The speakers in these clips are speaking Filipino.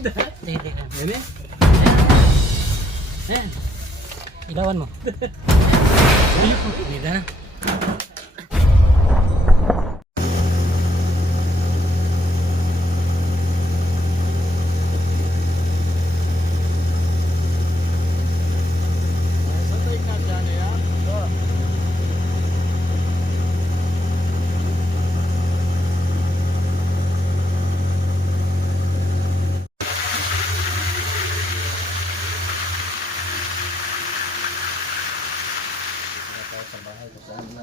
Teka. Yan eh. Ayan. Ilawan mo. Hindi na.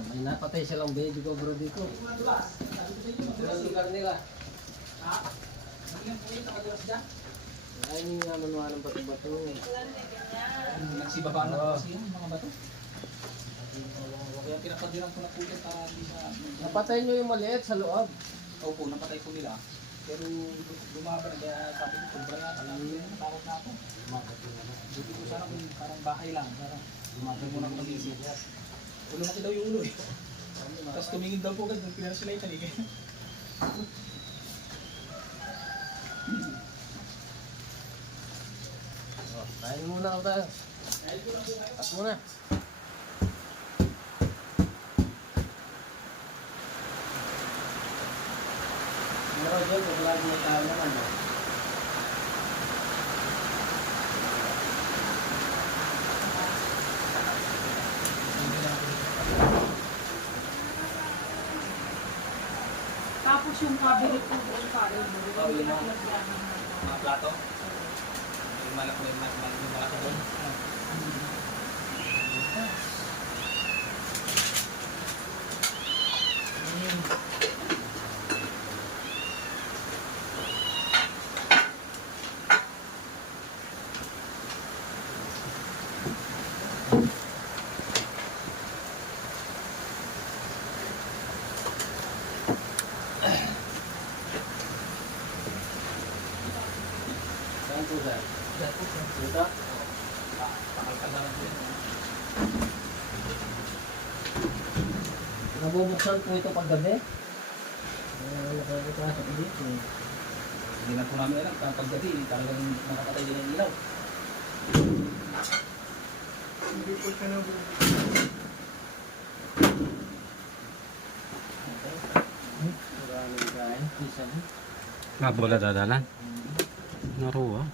May napatay silang baby ko, bro, dito. Ang lugar nila. Ay, hindi nga manuha ng bato-bato. Nagsibaba na kasi yung mga bato. Kaya pinapadiran ko na po yan para di sa... Napatay nyo yung maliit sa loob. Opo, napatay po nila. Pero lumaban na kaya sabi ko, sobra na. Natakot na ako. Buti ko sana kung parang bahay lang. Parang lumaban mo na ako mag-isip. Lumaki daw yung ulo eh. Tapos tumingin daw po agad ng pinarasulaytan eh. Kain muna ako tayo. At muna. Meron dyan, kung lagi na tayo naman. Tapos yung cabinet ko doon pare, Oh, yung mga plato. Yung malaki doon. Saan po sir? Dito? Pakalkal na lang po yan. Nabubuksan po ito paggabi? Nakapasok dito. Hindi na po namin alam. Paggabi, talagang nakapatay din ang ilaw. Hindi po siya nabubuksan. Maraming kain. Isa mo. Nga bola dadalan. Naruwa.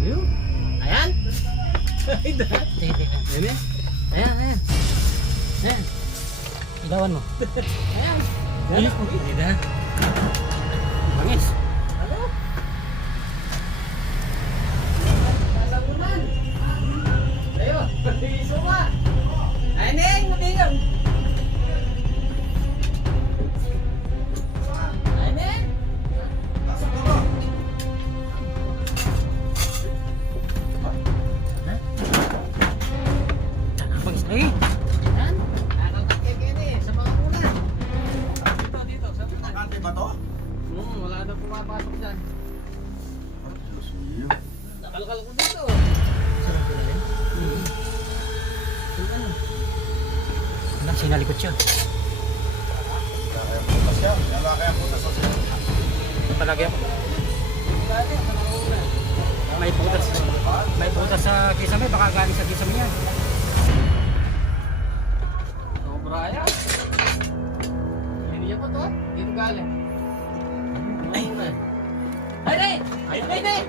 Yun. Ayan. Teka. Yan eh. Ayan. Ayan. Ilawan mo. Ayan. Hindi na. Bangis. Ano? Lalamunan. Ayo. Iso ka. Ay, Neng. Mabingang. Ay, Neng. Bangis. Ay. Ayan. Nakakakit kayo eh. Sa mga una. Dito. Sa una. Nakante ba to? Wala na pumapasok dyan. Nakalkal ko dito. Sarap ko na rin. Anak, sinalikot siya. Kaya putas yan. Kaya putas sa sila. Palagi ako. Dati, sa mga una. May putas. May putas sa kisame. Baka galing sa kisame yan. Sobra yan. Hindi niya pa to. Dito galing. Ay! Ay, Neng! Ay, Neng!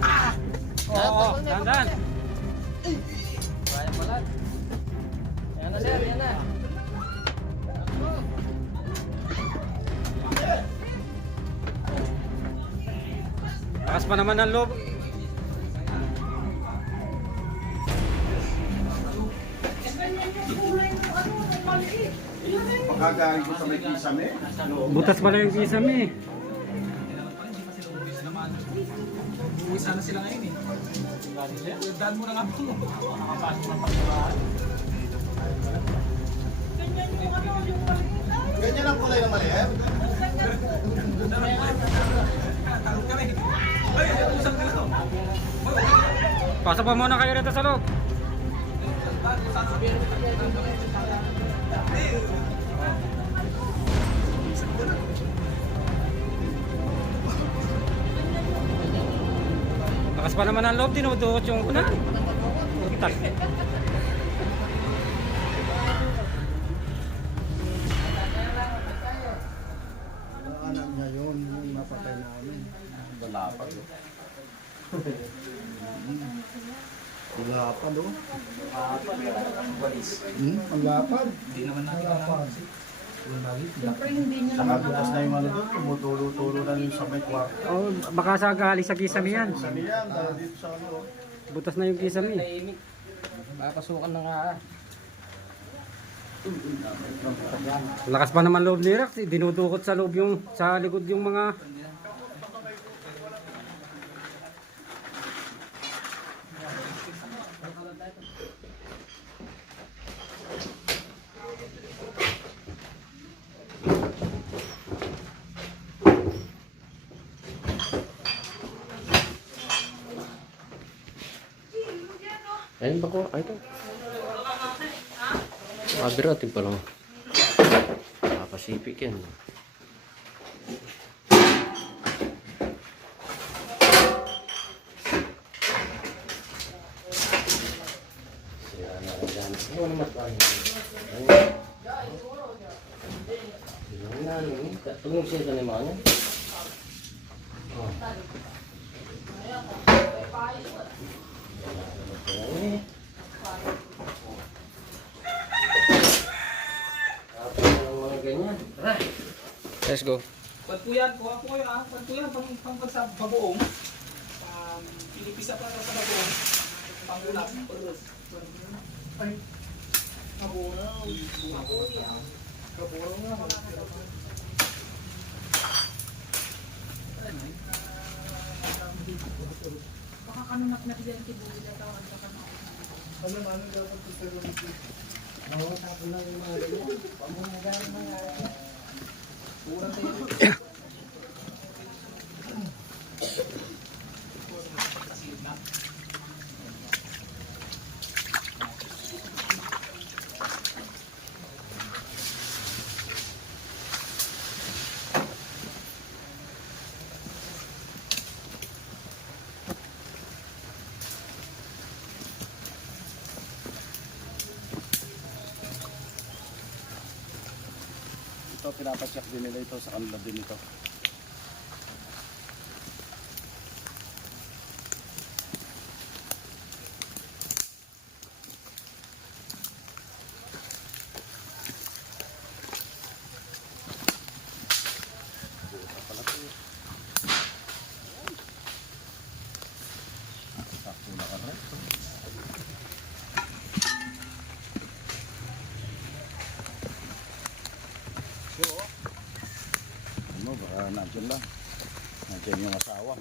Saan? Oo, dandan. Kaya pala. Yan na, sir. Yan na. Lakas pa naman ang loob. Baka galing ko sa may kisame. Butas pala yung kisame. Uwi sana sila ngayon eh. Daan mo na nga po. Nakapasok ng pagkawaan. Ganyan ang kulay ng maliit. Tarot kami. Ay, usap dito. Pasok pa muna kayo rito sa loob. Lakas pa naman ang loob, dinudukot yung una. Anak niya yun, yung napatay namin. Balapad. Balapad oh. Ang lapad. Hindi naman natin alam. Siyempre hindi niya Saka naman butas na yung ano doon, tumutulo-tulo na yung sa may kwarto. Oh, baka sa galing sa kisame yan. Saan yan? Dahil dito sa ano. Butas na yung kisame. Papasukan na nga. Lakas pa naman loob ni Rex, dinudukot sa loob yung sa likod yung mga Ayun ba ko? Ay, ito. Abirating pa lang. Pacific yan. Sira na lang dyan. Ano naman ba? Sira na lang. Tungong siya ka naman yan. Let's go. Pag po yan, kuha po kayo ah. Pag po yan, pang pagsabagoong. Pinipisa pa sa bagoong. Pangulap. Ay. Kaburaw. Kaburaw nga. baka kanunat na diyan tibulo na tao ang saka na. Ano dapat ito dito? Oo, tapos na yung mga ganyan. Pamunagay mga kurang tayo. Ito, pinapacheck din nila ito sa kanila din ito. Sakto na ka rin. Ano, baka nandiyan lang. Nandiyan yung asawa.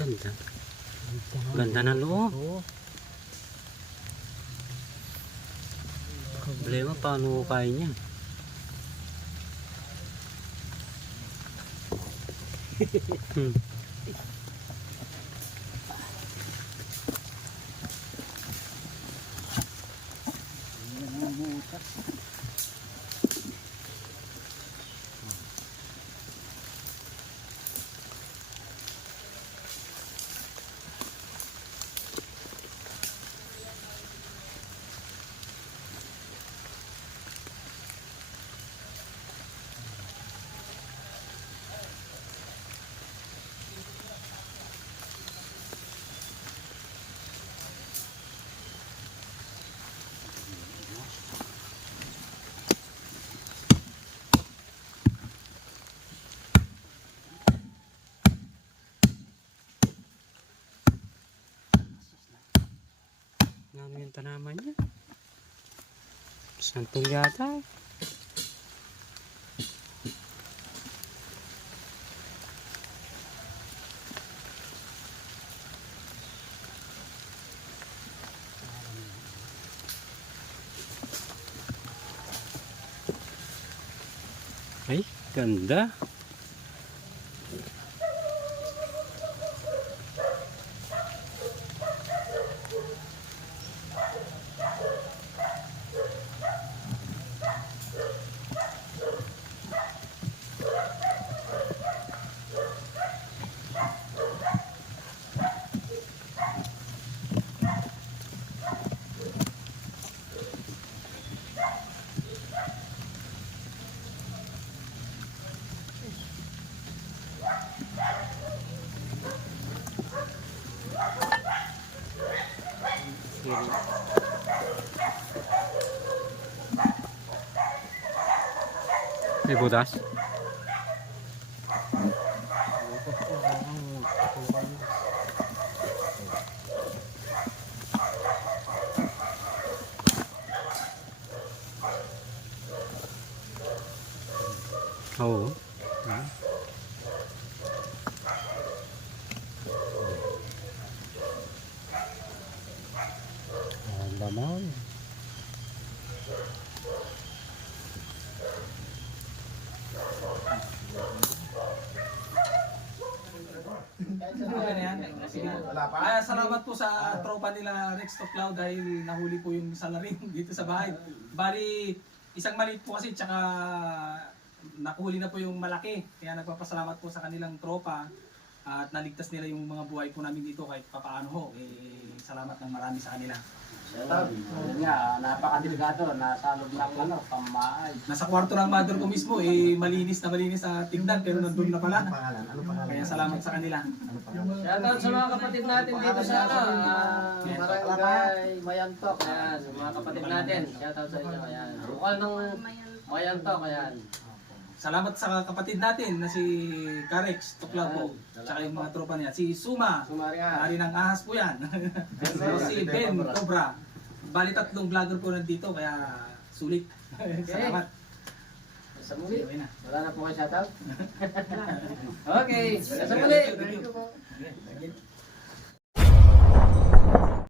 Ganda. Ganda na loob. Problema paano kain yan? Ano yung tanaman niya? Santol yata. Ay, ganda. May butas? Oo. Ang laman. Okay na yan. Sige. Salamat po sa tropa nila Rex to Cloud dahil nahuli po yung salarin dito sa bahay. Bali, isang maliit po kasi tsaka nakuhuli na po yung malaki. Kaya nagpapasalamat po sa kanilang tropa at naligtas nila yung mga buhay po namin dito kahit papaano ho. Salamat ng marami sa kanila. Yun nga, napakadelikado, nasa loob ng pamaay. Nasa kwarto ng mother ko mismo, malinis sa tingnan pero nandun na pala. Kaya salamat sa kanila. Shoutout sa mga kapatid natin dito sa Barangay Mayantok. Ayan, sa mga kapatid natin. Shoutout sa inyo. Ayan. Bukal ng Mayantok. Ayan. Salamat sa kapatid natin na si Karex Tuklaw po. Tsaka yung mga tropa niya. Si Suma. Sumari nga. Hari ng ahas po yan. Si Ben Cobra. Bali 3 vlogger po nandito kaya sulit. Salamat. Sa muli. Okay na. Wala na po kayo shoutout? Okay. Sa muli.